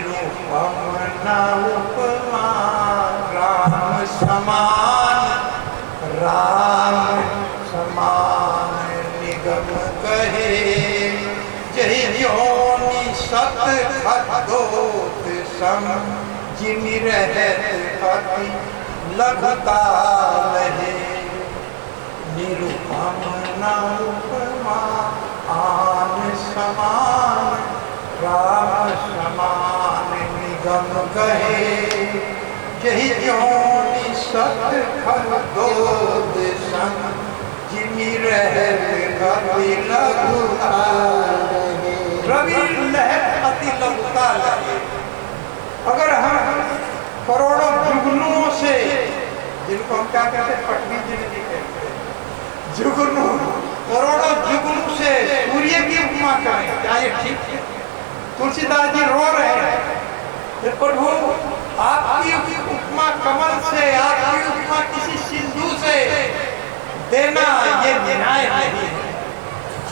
निरुपम न उपमा राम समान, राम समान निगम कहे। जहि योनि सत खदोत सम, जिमि रहत अति लघुता लहे। निरुपम न उपमा आन समान, राम समान निगम कहे। जहि योनि सत खदोत सम, जिमि रहत अति लघुता लहे। रवि लहर अति लघुता लहे। अगर हम करोड़ों जुगनुओं से, जिनको हम क्या कहते हैं, पटनी जिंदगी कहते हैं, जुगनू, करोड़ों जुगनू से सूर्य की उपमा करें, क्या ये ठीक है? तुलसीदास जी रो रहे हैं कि प्रभु आपकी उपमा कमल से, आपकी उपमा किसी सिंधु से देना ये न्याय नहीं है।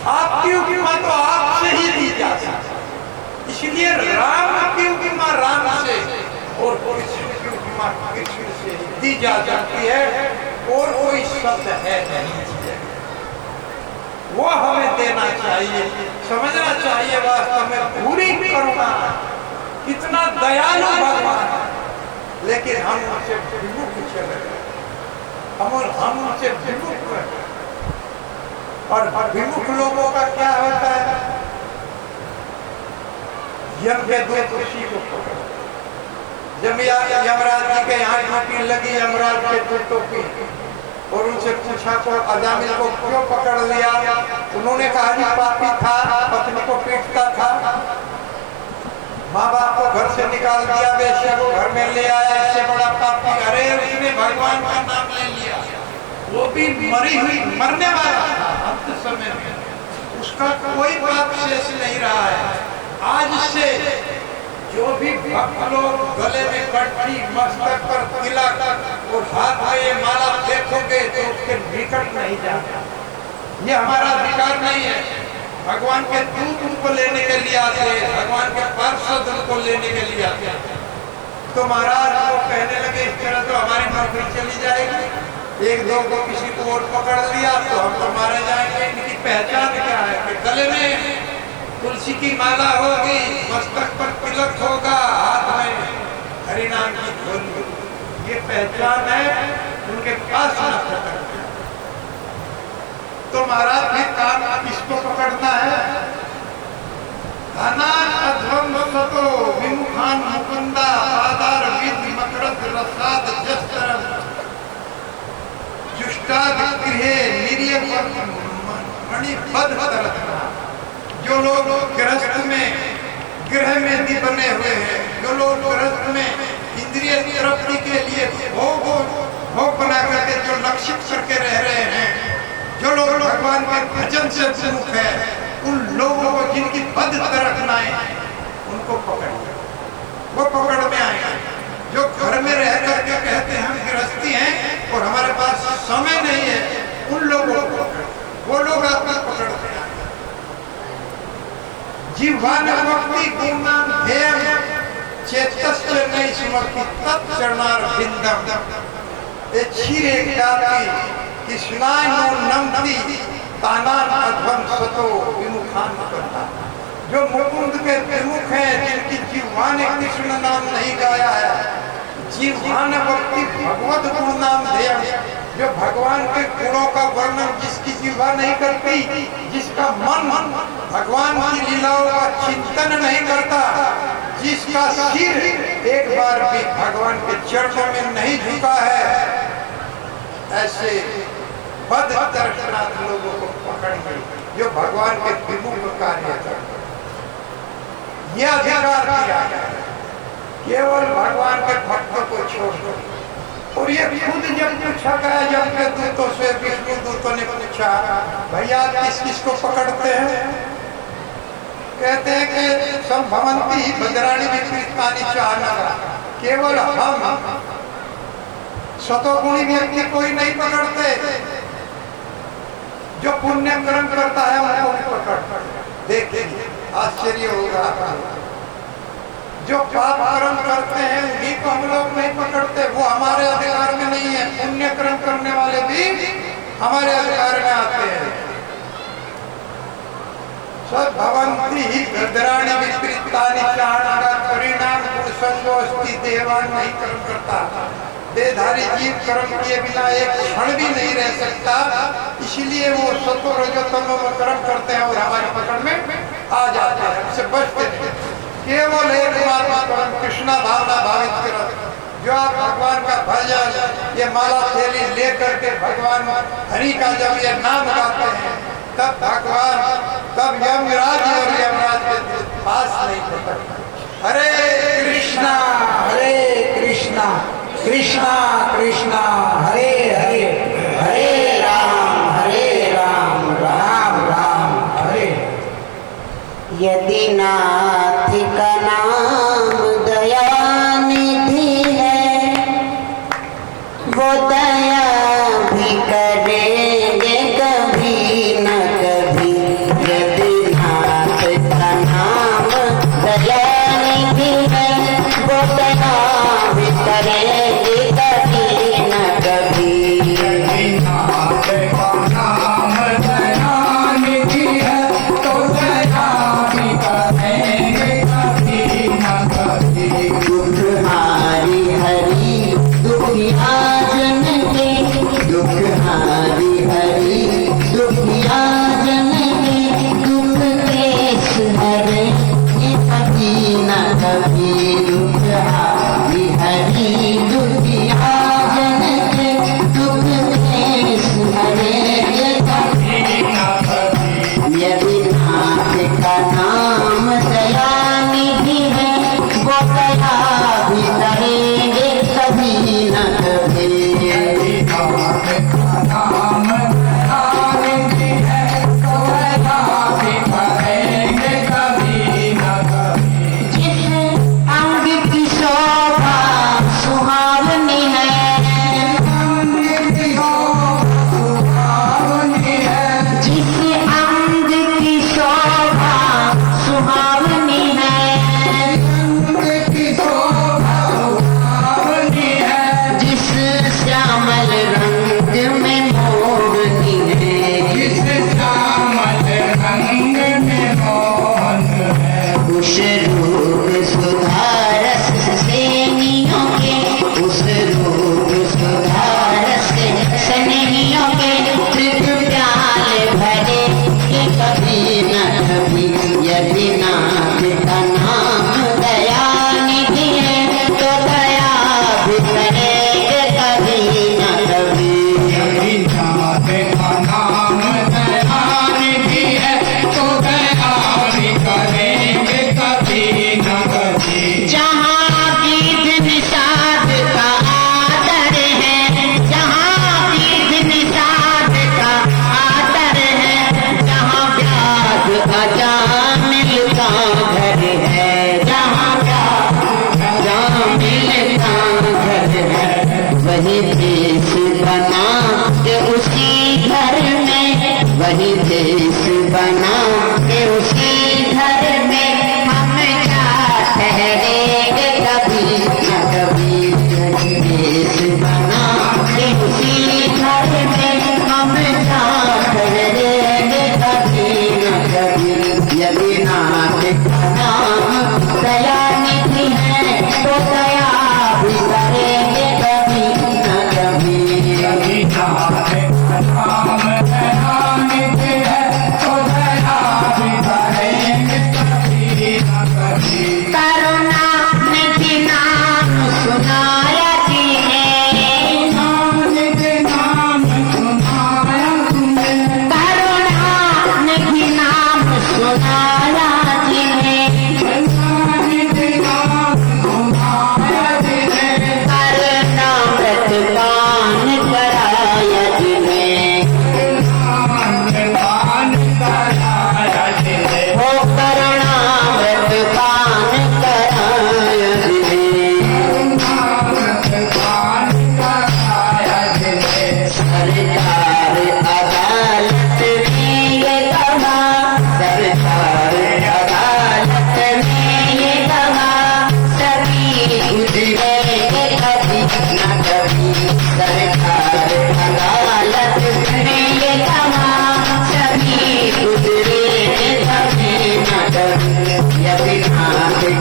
आपकी उपमा तो आपसे ही दी जा सकती, इसलिए राम की उपमा राम से और कृष्ण की उपमा कृष्ण से दी जा सकती है, और कोई शब्द है नहीं, वो हमें देना चाहिए। समझना चाहिए वास्तव में पूरी करुणा, कितना दयालु भगवान है, लेकिन हम उनसे विमुख चले गए, हम उनसे विमुख हैं। और विमुख लोगों का क्या होता है, यम के दूत उसी को पकड़। जब यमराज जी के यहाँ ड्यूटी लगी यमराज के दूतों की, और उनसे पूछा तो अजामिल को क्यों पकड़ लिया? उन्होंने कहा कि पापी था, पत्नी को पीटता था, माँ बाप को घर से निकाल दिया, वेश्या को घर में ले आया, इससे बड़ा पापी। अरे उसने भगवान का नाम ले लिया, वो भी मरी हुई, मरने वाला था अंत समय में, उसका कोई पाप शेष नहीं रहा है। आज से जो भी भक्त लोग गले में कंठी, मस्तक पर तिलक और हाथ में ये माला देखोगे तो उसके निकट नहीं जाता। ये हमारा अधिकार नहीं है। भगवान के दूत उनको लेने के लिए आते हैं, भगवान के पार्षद उनको लेने के लिए आते हैं। तो महाराज वो कहने लगे इस तरह तो हमारी नौकरी चली जाएगी, एक दो को किसी को और पकड़ लिया तो हम तो मारे जाएंगे। इनकी पहचान क्या है कि गले में तुलसी की माला होगी, मस्तक पर तिलक होगा, हाथ में हरिनाम की धुन, ये पहचान है, उनके पास न पकड़। तो महाराज ने काम किसको पकड़ना है? धनान अध्वम सतो विमुखान मुकुंदा आधार विधि मकरद रसाद जस्तरम जुष्टाद गृहे निर्य मणि बद तरतना। जो लोग गृहस्थ में, गृह में भी बने हुए हैं, जो लोग गृहस्थ में इंद्रिय तृप्ति के लिए भोग बना करके जो लक्षित करके रह रहे हैं, जो लोग भगवान के भजन से विमुख है, उन लोगों को जिनकी बद तरफनाएं, उनको पकड़, वो पकड़ में आएंगे। जो घर में रह करके कहते हैं हम गृहस्थी हैं और हमारे पास समय नहीं है, उन लोगों को पकड़, वो लोग आपको पकड़ते हैं। जीवान भक्ति गुणान ध्येयम चेतस्य नहीं स्मृति तत्चरणार बिंदम। ये क्षीरे ज्ञाति कृष्णानो नमति तानान अध्वम सतो विमुखान करता। जो मुकुंद के विमुख हैं, जिनकी जीवा ने कृष्ण नाम नहीं गाया है, जीवान भक्ति भगवत गुण नाम ध्येयम, जो भगवान के गुणों का वर्णन जिसकी जीवा नहीं करती, जिसका मन भगवान की लीलाओं का चिंतन नहीं करता, जिसका सिर एक बार भी भगवान के चरणों में नहीं झुका है, ऐसे बद दर्शनार्थ लोगों को पकड़िए जो भगवान के विमुख कार्य करते। यह अधिकार दिया गया केवल भगवान के भक्तों को छोड़कर। और ये खुद जब पूछा गया, जब के दूतों से विष्णु दूतों ने पूछा, भैया किस किस को पकड़ते हैं? कहते हैं कि संभवंती भद्राणी विकृतानि चाहना, केवल हम सतोगुणी व्यक्ति कोई नहीं पकड़ते, जो पुण्य कर्म करता है उनको भी पकड़। देखिए आश्चर्य होगा, जो पाप कर्म करते हैं उन्हीं को हम लोग नहीं पकड़ते, वो हमारे अधिकार में नहीं है। पुण्य कर्म करने वाले भी हमारे अधिकार में आते हैं। भवंती गदराणी विपरीतानि चाणा परिणाम गुणसंगोस्ति देवान नहीं कर्म करता। देहधारी जीव कर्म किए बिना एक क्षण भी नहीं रह सकता, इसलिए वो सतो रजोतमो में कर्म करते हैं और हमारी पकड़ में आ जाते हैं, हमसे बचते हैं। केवल एकमात्र कर्म कृष्णा भावना भावित कर, जो आप भगवान का भजन ये माला थैली लेकर के भगवान हरि का जब ये नाम गाते हैं, तब भगवान तब यमराज और यमराज के पास नहीं पकड़ते। हरे कृष्णा कृष्णा कृष्णा हरे हरे, हरे राम राम राम हरे। यदि नाथ का नाम दयानिधि है, वो दया भी करेंगे कभी न कभी। यदि नाथ का नाम दयानिधि है, वो दया भी करेंगे कभी न कभी। यदि नाथ का नाम दयानिधि है, तो दया भी करेंगे कभी न कभी। दुखहारी हरि दुखिया जन के, दुखहारी हरि दुखिया जन के, दुख केस हरे कभी न कभी। दुखहारी हरि दुखिया जन के, दुख केस हरे कभी न कभी। यदि नाथ का नाम दयानिधि है, वो दया भी करेंगे कभी न कभी। यदि नाथ का नाम दयानिधि है, तो दया भी करेंगे कभी न कभी। जिस अंग की शोभा सुहावनी है, जिस अंग की शोभा सुहावनी है,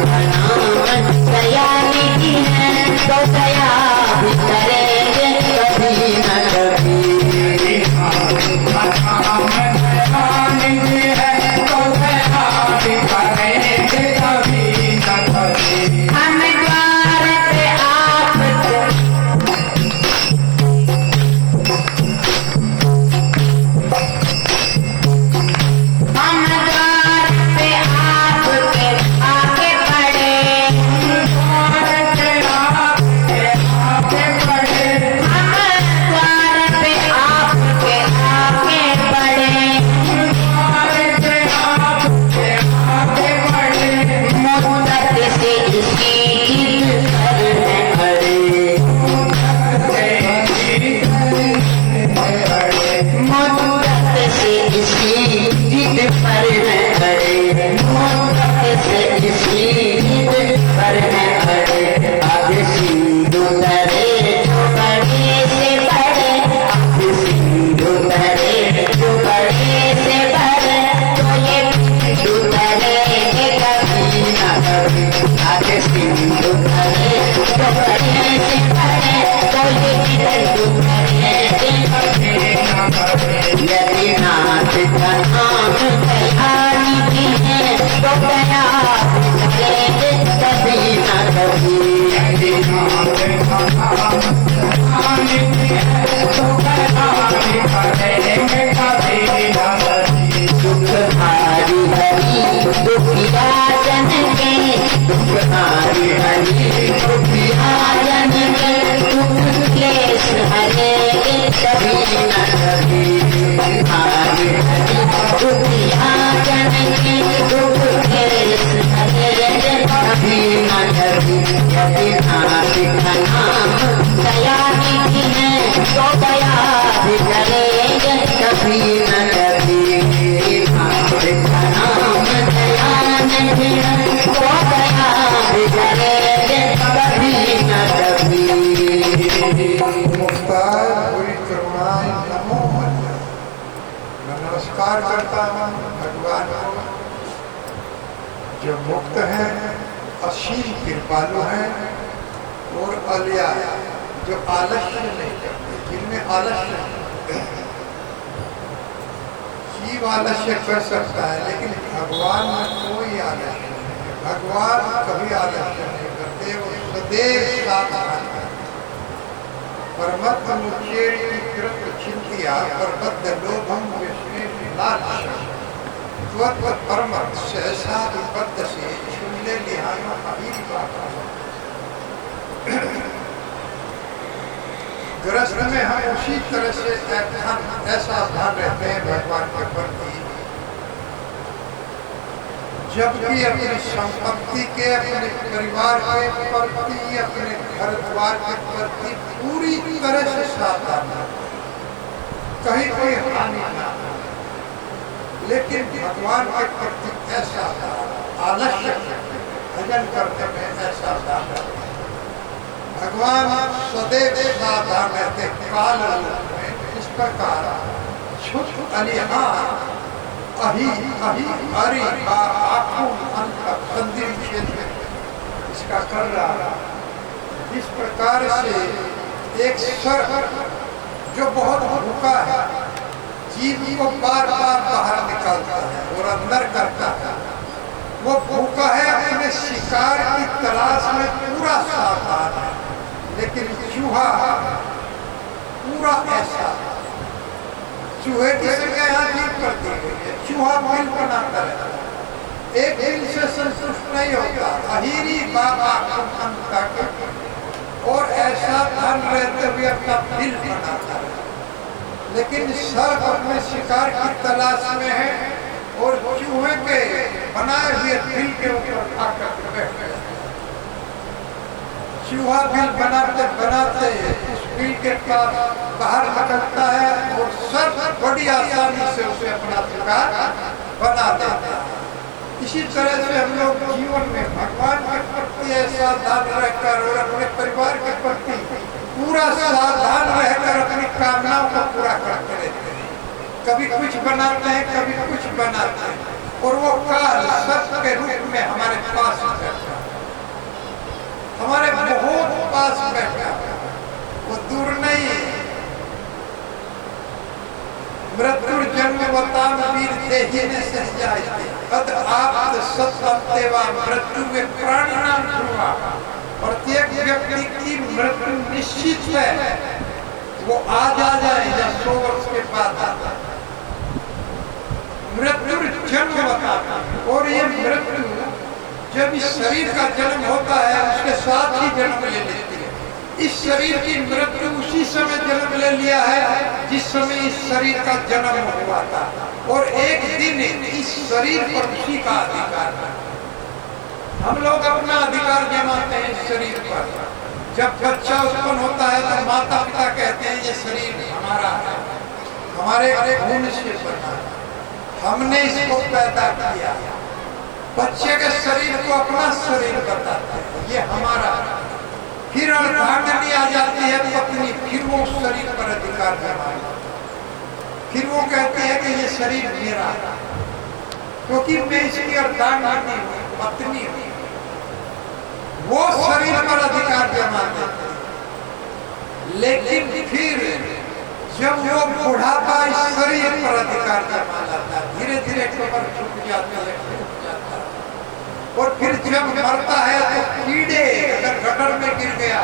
का नाम दयानिधि है, तो दया भी करेंगे कभी न कभी। हम द्वार पे आपके हम द्वार पे आपके आगे बढ़े, हम द्वार पे आपके आगे बढ़े, मुद्दत से इसकी जिद पर है खड़े, मुद्दत से इसकी जिद पर है खड़े, मुद्दत से इसकी जिद पर है खड़े। आगे सिंधु तरे जो बड़े से बड़े, आगे सिंधु तरे जो बड़े से बड़े, तो ये सिंधु तरेंगे कभी न कभी। आगे सिंधु तरे जो बड़े से बड़े, तो ये सिंधु तरेंगे कभी न कभी। यदि नाथ का नाम दयानिधि है, तो दया भी करेंगे कभी न कभी। यदि नाथ का नाम दयानिधि है, तो दया भी करेंगे कभी न कभी। दुख भारी हरी दुखिया जन के, दुख भारी हरी दुखिया जन के, दुख क्लेश हरेंगे कभी न कभी। भारी हरी दुखिया जन के, दुख क्लेश हरेंगे कभी न कभी। यदि नाथ का नाम दयानिधि है, तो दया भी करेंगे कभी न कभी। नाथ का नाम दयानिधि है, तो दया भी करेंगे कभी न कभी। मुख्तार पूरी करुणाएं नमो मन्य। मैं नमस्कार करता हूँ भगवान को जो मुक्त हैं, असीम कृपालु हैं, और अलिया जो आलस्य नहीं करते, जिनमें आलस्य नहीं। जीव आलस्य कर सकता है, लेकिन भगवान में कोई आलस्य नहीं है। भगवान कभी आलस्य नहीं करते, वो सदैव साथ रहते हैं। परमत्म मुच्चेति कृत चिंतिया परबद्ध लोभम विस्मृति लालसा, त्वत् परमत् सहसा विपद्ध से शून्य लिहानो अहीर बात। गृहस्थ में हम उसी तरह से ऐसा ध्यान रहते हैं भगवान के प्रति, जब भी अपनी संपत्ति के, अपने परिवार के प्रति, अपने घर द्वार के प्रति पूरी तरह से सावधान है, कहीं कोई हानि ना हो। लेकिन भगवान के प्रति ऐसा आलस्य भजन करते में ऐसा सावधान। भगवान सदैव सावधान रहते काल रूप में। इस प्रकार छुट अलिहा अहि अहि हरि आखों अंत संदिल क्षेत्र इसका कर रहा। इस प्रकार से एक सर्प जो बहुत भूखा है, जीव को बार बार बाहर निकालता है और अंदर करता है, वो भूखा है, अपने शिकार की तलाश में पूरा सावधान है। लेकिन चूहा पूरा ऐसा, चूहे की संख्या यहाँ ठीक कर दी गई है। चूहा बिल बनाता रहता है, एक दिन से संतुष्ट नहीं होता, अहीरी बाबा तक, और ऐसा धन रहते हुए अपना बिल बनाता है। लेकिन सर्प अपने शिकार की तलाश में है और चूहे के बनाए हुए बिल के ऊपर आकर बैठ गया। चूहा बिल बनाते बनाते उस बिल के पास बाहर निकलता है और सर्प बड़ी आसानी से उसे अपना शिकार बना देता है। इसी तरह से हम लोग जीवन में भगवान के प्रति सावधान रहकर और अपने परिवार के प्रति पूरा सावधान रहकर अपनी कामनाओं को पूरा करते रहते हैं। कभी कुछ बनाते हैं, कभी कुछ बनाते हैं, और वो काल सर्प के रूप में हमारे पास येहिने सहजायते तद आप्त सत्तेवा मृत्यु में प्राणिनाम ध्रुवा। प्रत्येक व्यक्ति की मृत्यु निश्चित है, वो आज आ जाए या 100 वर्ष के बाद आता। मृत्यु जन्म बताता, और ये मृत्यु जब इस शरीर का जन्म होता है उसके साथ ही जन्म ले लेती है। इस शरीर की मृत्यु उसी समय जन्म ले लिया है जिस समय इस शरीर का जन्म हुआ था, और एक दिन इस शरीर पर उसी का अधिकार है। हम लोग अपना अधिकार जमाते हैं इस शरीर पर। जब बच्चा उत्पन्न होता है तो माता पिता कहते हैं ये शरीर हमारा है, हमारे खून से बना है, हमने इसको पैदा किया। बच्चे के शरीर को अपना शरीर बताते हैं, ये हमारा। फिर अर्धांगिनी आ जाती है पत्नी, फिर वो उस शरीर पर अधिकार जमाती, फिर वो कहते हैं कि ये शरीर मेरा है, क्योंकि मैं इसकी अर्धांगिनी हूँ, पत्नी हूँ। वो शरीर पर अधिकार जमा देते। लेकिन फिर जब वो बुढ़ापा इस शरीर पर अधिकार जमा लाता, धीरे धीरे कमर झुक जाता है, और फिर जब मरता है तो कीड़े, अगर गटर में गिर गया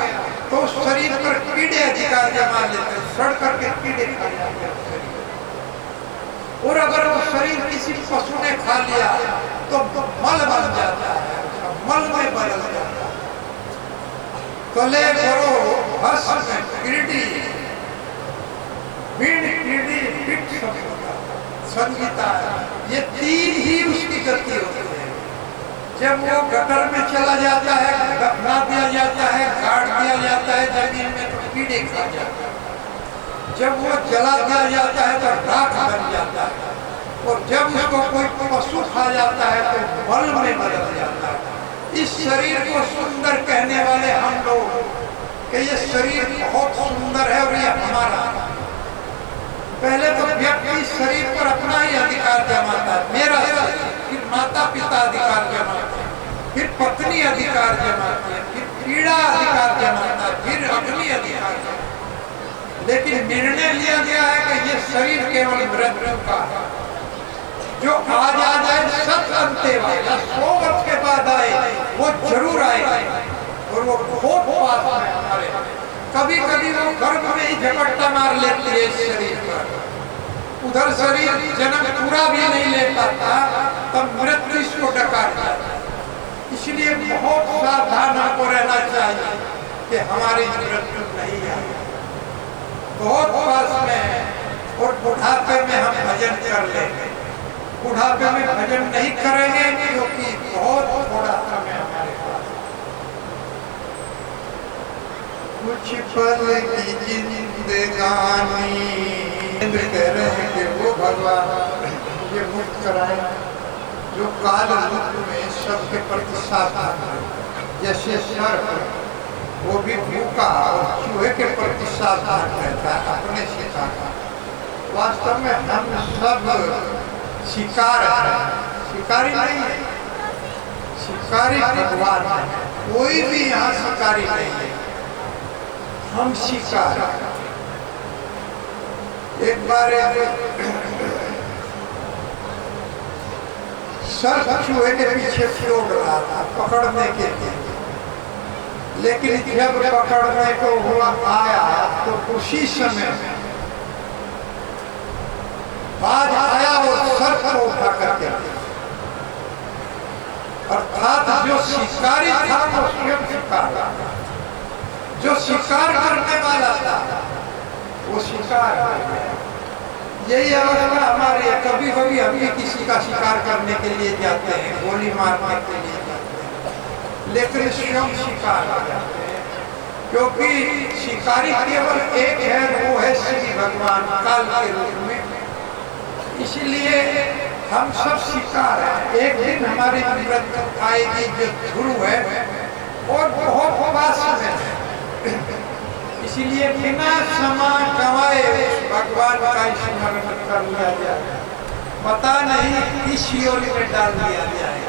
तो उस शरीर पर कीड़े अधिकार जमा लेते, सड़ करके कीड़े खा जाते हैं शरीर। और अगर वो शरीर किसी पशु ने खा लिया तो मल बन जाता है, मल में बदल जाता है। कले करो भस्म कीड़ी बीड़ कीड़ी पिट संगीता, ये तीन ही उसकी गति होती है। जब वो गटर में चला जाता है, दफना दिया जाता है, गाड़ दिया जाता है जमीन में, तो कीड़े खा जाता है। जब वो जला दिया जाता है तो राख बन जाता है, और जब उसको कोई पशु खा जाता है तो मल में बदल जाता है। इस शरीर को सुंदर कहने वाले हम लोग कि ये शरीर बहुत सुंदर है और ये हमारा। पहले तो व्यक्ति शरीर पर अपना ही अधिकार जमाता है, मेरा शरीर, फिर माता पिता अधिकार जमाते हैं, फिर पत्नी अधिकार जमाती है, फिर कीड़ा अधिकार जमाता है, फिर अग्नि अधिकार जमाता है। लेकिन निर्णय लिया गया है कि ये शरीर केवल मृत्यु का है, जो आज आ जाए सत अंतेवा या 100 वर्ष के बाद आए वो जरूर आएगा, और वो बहुत पास में हमारे। कभी कभी वो गर्भ में ही झपट्टा मार लेती है इस शरीर पर, उधर शरीर जन्म पूरा भी नहीं ले पाता, तब मृत्यु इसको डकारता है। इसलिए बहुत सावधान हमको रहना चाहिए कि हमारी मृत्यु नहीं आए। बहुत पास में, और बुढ़ापे में हम भजन कर लेंगे। बुढ़ापे में भजन नहीं करेंगे क्योंकि बहुत थोड़ा समय हमारे पास। कुछ पल की जिंदगानी कह रहे हैं कि वो भगवान मुझे मुक्त कराए जो काल रूप में सबके प्रति सावधान है। जैसे सर्प वो भी भूखा और चूहे के प्रति सावधान रहता है अपने शिकार। वास्तव में हम सब शिकार है, शिकारी नहीं है, शिकारी भगवान है। कोई भी यहाँ शिकारी नहीं है, हम शिकार हैं। एक बार सर्प चूहे के पीछे दौड़ रहा था पकड़ने के लिए, लेकिन जब पकड़ने को हुआ आया तो उसी समय बाज आया और सर्प को उठा करके, अर्थात जो शिकारी था वो स्वयं शिकार, जो शिकार करने वाला था वो शिकार कर गया। यही अवस्था हमारी है। कभी कभी हम भी किसी का शिकार करने के लिए जाते हैं, गोली मारने के लिए जाते हैं, लेकिन स्वयं शिकार हो जाते हैं, क्योंकि शिकारी केवल एक है, वो है श्री भगवान काल के रूप में। इसलिए हम सब शिकार हैं। एक दिन हमारी मृत्यु आएगी जो ध्रुव है और बहुत पास में है। इसलिए बिना समय गंवाए भगवान का स्मरण कर लिया जाए। पता नहीं किस योनि में डाल दिया जाए,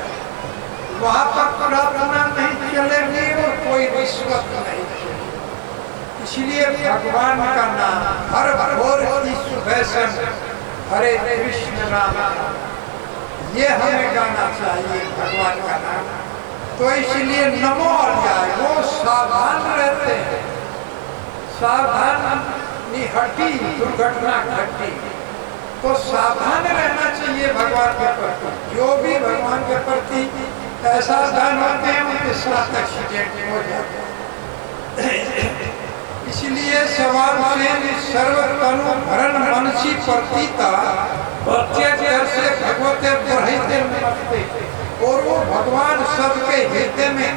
वहाँ पर प्रार्थना नहीं चलेगी और कोई रिश्वत नहीं चलेगी। इसलिए भगवान का नाम हर भोर की सुबह से हरे कृष्ण राम ये हमें गाना चाहिए भगवान का नाम। तो इसलिए नमो जाए, वो सावधान रहते हैं, सावधान हटी दुर्घटना घटी। तो सावधान रहना चाहिए भगवान के प्रति। जो भी भगवान के प्रति ऐसा दान होते हैं उनके साथ एक्सीडेंट हो जाते हैं। इसलिए सवाल से सर्वतनु भरण मनसी प्रतीता प्रत्यक्ष से भगवते बरहिते नमस्ते। और वो भगवान सबके हृदय में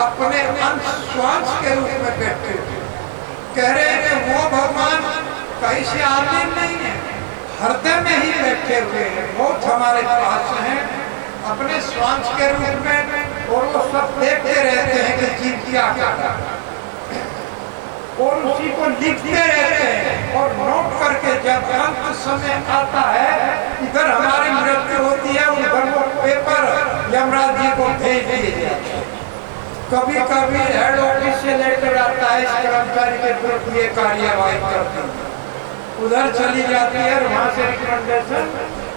अपने अंश स्वांश के रूप में बैठे थे। कह रहे हैं कि वो भगवान कहीं से आते नहीं है, हृदय में ही बैठे हुए हैं, बहुत हमारे पास हैं अपने स्वांश के रूप में। और वो सब देखते रहते हैं कि जीव क्या कर रहा है और उसी को लिखते रहते हैं। और नोट करके जब अंत समय आता है, इधर हमारी मृत्यु होती है, उधर वो पेपर यमराज जी को भेज दिए जाते हैं। कभी कभी हेड ऑफिस से लेटर आता है, इस कर्मचारी के विरुद्ध ये कार्यवाही करते हैं, उधर चली जाती है और वहां से रिकमेंडेशन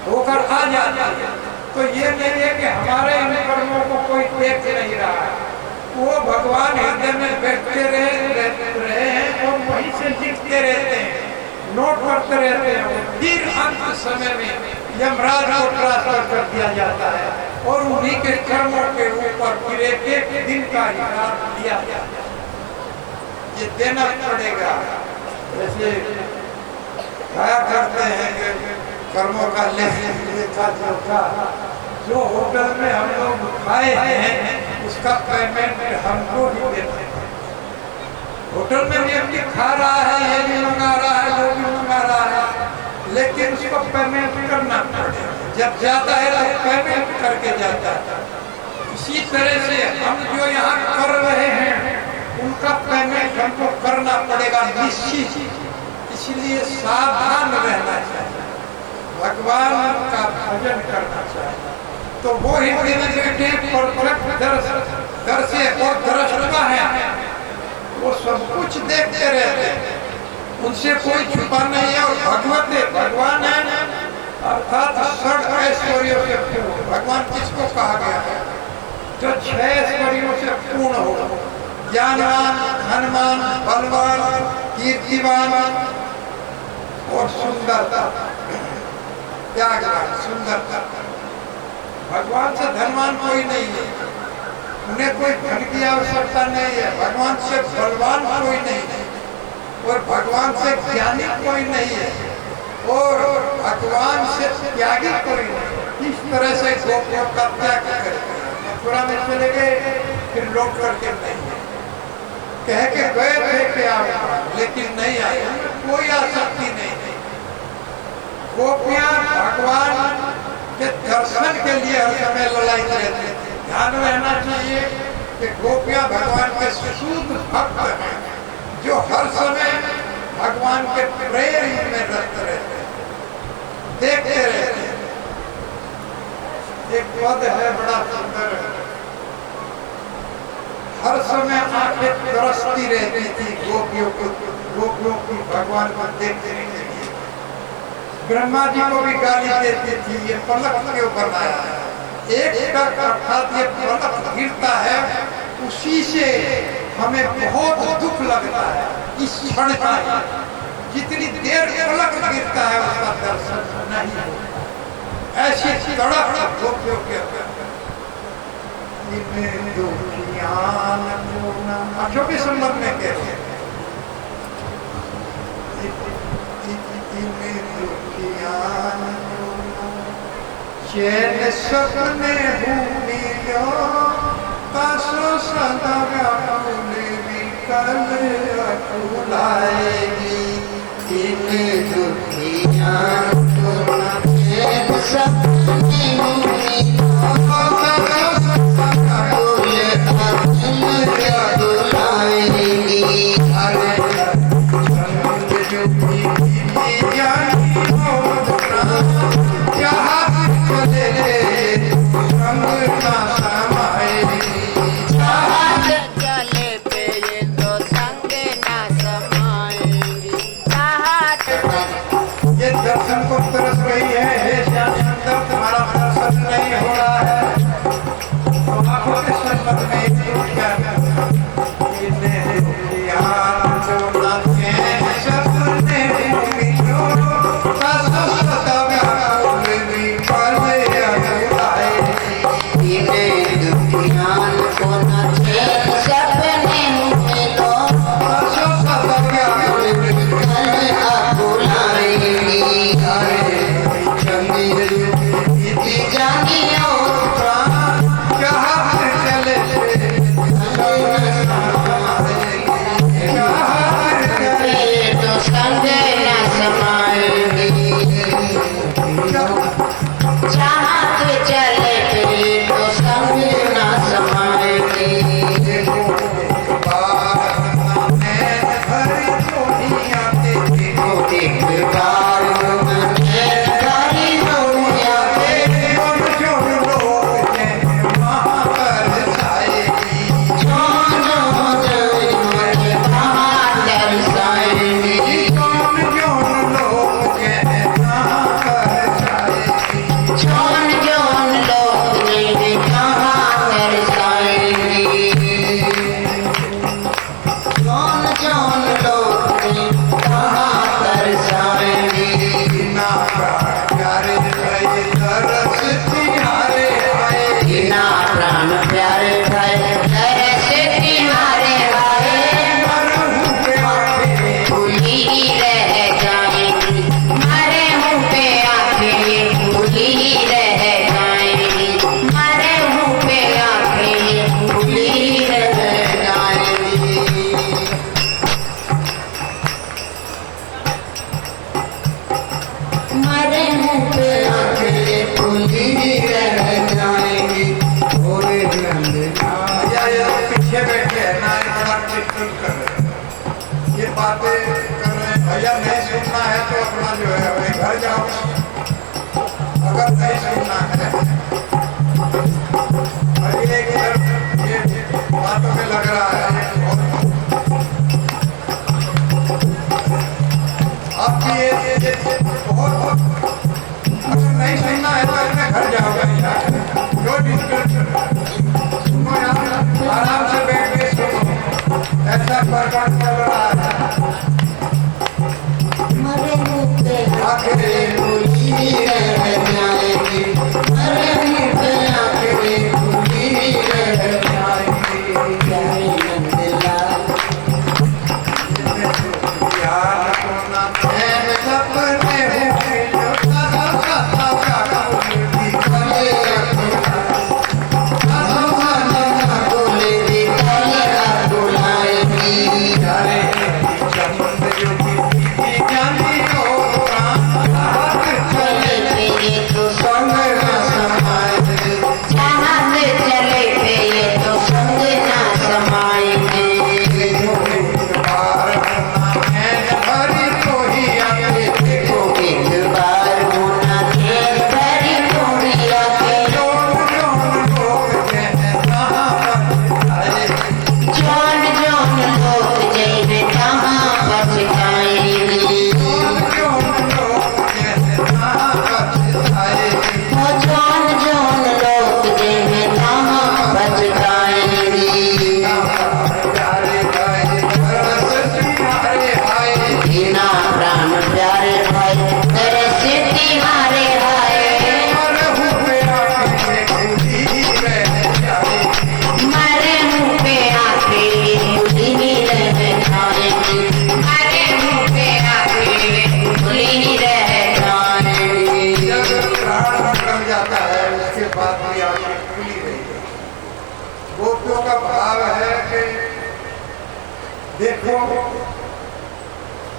होकर आ जाती है। तो ये नहीं है कि हमारे इन कर्मों को कोई देख नहीं रहा है, वो भगवान हृदय में बैठते रहे हैं और वहीं से लिखते रहते हैं, नोट करते रहते हैं। फिर अंत समय में यमराज को ट्रांसफर कर दिया जाता है और उन्हीं के कर्मों के ऊपर फिर एक दिन का हिसाब दिया जाता है। ये देना पड़ेगा। जैसे खाया करते हैं कि कर्मों का लेखा जोखा, जो होटल में हम लोग खाए हैं उसका पेमेंट हमको ही देते हैं। होटल में व्यक्ति खा रहा है, ये भी मंगा रहा है, वो भी मंगा रहा है, लेकिन उसको पेमेंट करना पड़ेगा। जब जाता है तो पेमेंट करके जाता है। इसी तरह से हम जो यहाँ कर रहे हैं उनका पेमेंट हमको करना पड़ेगा निश्चित। इसलिए सावधान रहना चाहिए, भगवान का भजन करना चाहिए। तो वो हृदय में बैठे परफेक्ट दर्शे और दृष्टा है, वो सब कुछ देखते रहते हैं, उनसे कोई छुपा नहीं है। और भगवते भगवान है अर्थात षड ऐश्वर्यों से पूर्ण। भगवान किसको कहा गया है? जो 6 ऐश्वर्यों से पूर्ण हो, ज्ञानवान, धनवान, बलवान, कीर्तिवान और सुंदरता, त्यागवान, सुंदरता। भगवान से धनवान कोई नहीं है, उन्हें कोई धन की आवश्यकता नहीं है। भगवान से बलवान कोई नहीं है और भगवान से ज्ञानी कोई नहीं है और भगवान से त्यागी कोई नहीं। इस तरह से गोपियों का त्याग करके मथुरा में चले गए, फिर लौट करके नहीं है, कह के गए थे कि आप, लेकिन नहीं आए, कोई आसक्ति नहीं थी। गोपियां भगवान के दर्शन के लिए हर समय लड़ाई रहती थी। ध्यान रहना चाहिए कि गोपियां भगवान के शुद्ध भक्त हैं, जो हर समय भगवान के प्रेम में रत रहते हैं, देखते रहते हैं। एक पद है बड़ा सुंदर, हर समय आंखें तरसती रहती थी गोपियों की भगवान को देखने के लिए। ब्रह्मा जी को भी गाली देती थी, ये पलक क्यों बनाया है? एक टक अर्थात ये पलक गिरता है, उसी से हमें बहुत दुख लगता है। इस क्षण का जितनी देर पलक गिरता है उसका दर्शन नहीं होता। ऐसी तड़प गोपियों के अशोक संबंध में कहते हैं चैन सपने भूमि जो तासो सदा व्याकुल विकल अकुलाएगी। इन दुखियां को चैन सपने भूमि दर्शन को तरस रही है, हे श्याम सुंदर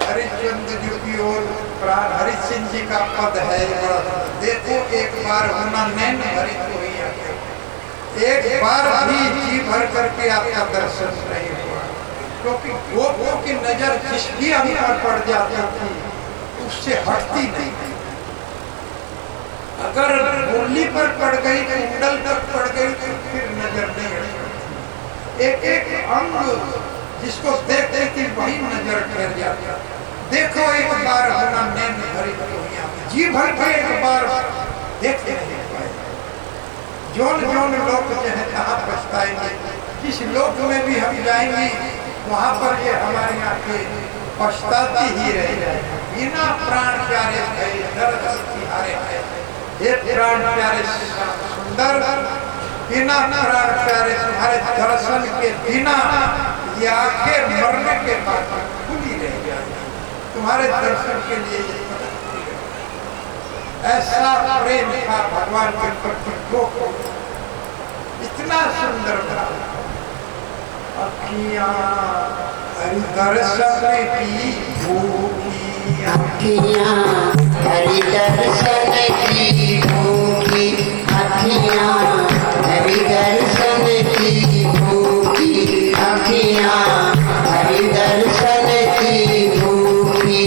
हरिश्चंद्र जी की ओर प्राण हरिश्चंद्र जी का पद है देखो एक बार होना नैन हरित हुई एक बार भी जी भर करके आपका दर्शन नहीं हुआ क्योंकि गोपियों की नजर जिसकी हम पर पड़ जाती थी उससे हटती नहीं। अगर मुरली पर पड़ गई कुंडल पर पड़ गई तो फिर नजर नहीं हटती। एक एक अंग जिसको देखते कि वही नजर ठहर जाता। देखो एक बार होना नैन हरित हुई जी भर के एक बार देखते नहीं पाए। जोन जोन लोग जो है कहाँ पछताएंगे जिस लोक में भी हम जाएंगे वहां पर ये हमारी आंखें पछताती ही रह जाएगी। बिना प्राण प्यारे भय दर्द तिहारे है, हे प्राण प्यारे सुंदर, बिना प्राण प्यारे तुम्हारे दर्शन के बिना ये आंखें मरने के बाद खुली रह जाएगी। तुम्हारे दर्शन के लिए ये ऐसा प्रेम था भगवान के प्रति को, इतना सुंदर था। अखियां हरि दर्शन की भूखी, अखियां हरि दर्शन की भूखी, अखियां हरि दर्शन की भूखी, अखियां हरि दर्शन की भूखी।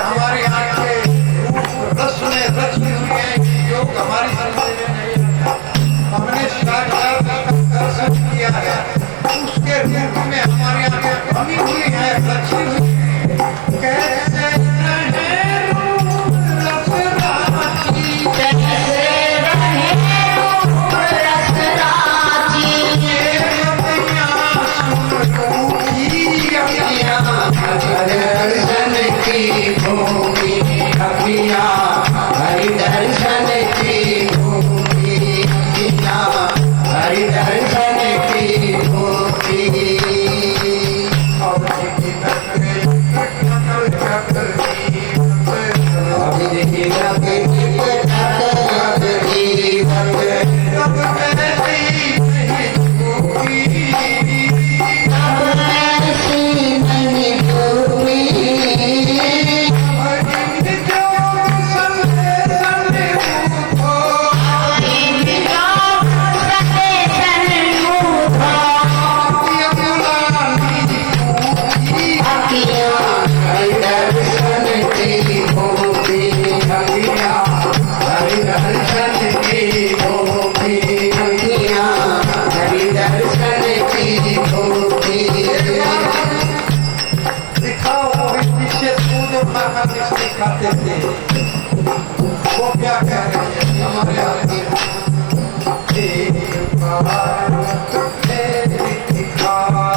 हमारी आंखें रस में रची हुई है, योग हमारी समझ में नहीं आता। हमने साक्षात दर्शन किया है, उसके रूप में हमारी आंखें बनी हुई है, रची हुई है। कैसे रहे रूप रस राची, कैसे रहे रूप रस राची, ये अखियां सुन रूठी, अखियां हरि दर्शन की भूखी, अखियां हरि दर्शन की भूखी, अखियां हरि दर्शन की भूखी। खाते थे वो क्या कह रहे हैं हमारे आगे, एक बार मुख फेर दिखाओ,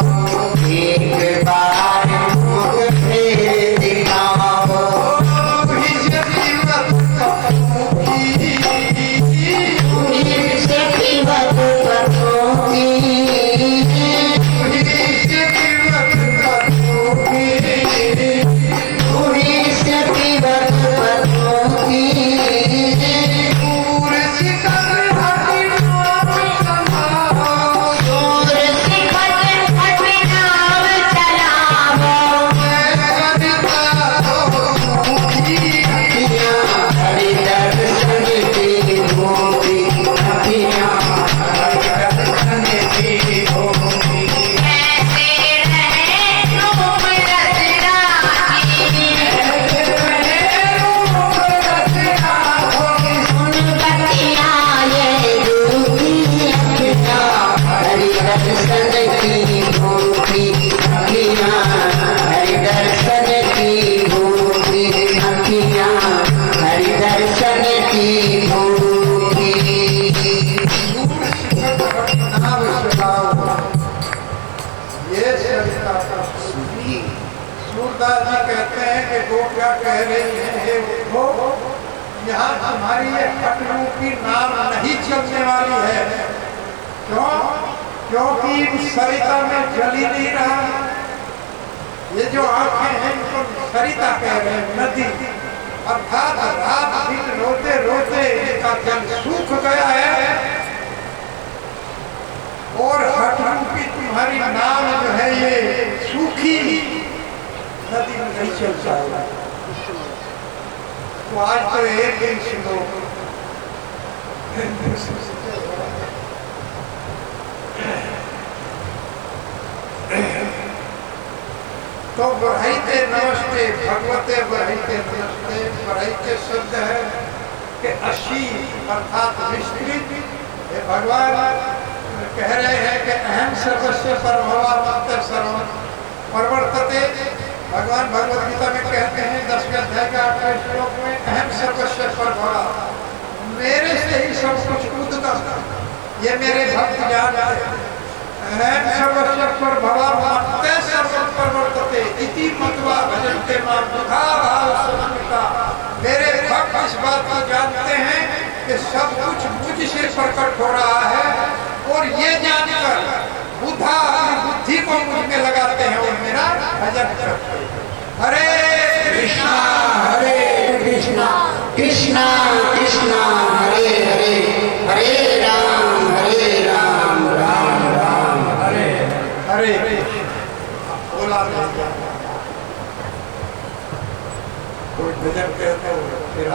सूरदास जी कहते हैं कि वो क्या कह रही है, हे उद्धव, यहाँ तुम्हारी ये हट रूपी नाव नहीं चलने वाली है, क्यों? क्योंकि इन सरिता में जल ही नहीं रहा। ये जो आंखें हैं इनको सरिता कह रहे हैं, नदी। अर्थात रात दिन रोते रोते इनका जल सूख गया है और हठ रूपी तुम्हारी नाव जो है ये सूखी नदी में नहीं चल पाएगा। तो आज तो एक दिन सुनो, तो बरहिते नमस्ते भगवते बरहिते नमस्ते। बरहिते शब्द है कि असीम अर्थात विस्तृत। ये भगवान कह रहे हैं कि अहम सर्वस्व परभवामंतर सर्वम परवर्तते। भगवान भगवद गीता में कहते हैं 10वें अध्याय के 8वें श्लोक में, अहम सर्वस्व परभवा, मेरे से ही सब कुछ उद्गम। ये मेरे भक्त जानते हैं। अहम सर्वस्व परभवामंतर सर्वम परवर्तते इति मत्वा भजन्ते मां बुधा भाव समन्विता। मेरे भक्त इस बात को जानते हैं कि सब कुछ मुझसे प्रकट हो रहा है और ये जानकर बुधा अपनी बुद्धि को मुझ में लगाते हैं और मेरा भजन करते हैं। हरे कृष्णा कृष्णा कृष्णा हरे हरे, हरे राम राम राम हरे हरे। बोला कोई भजन कहते हो फिर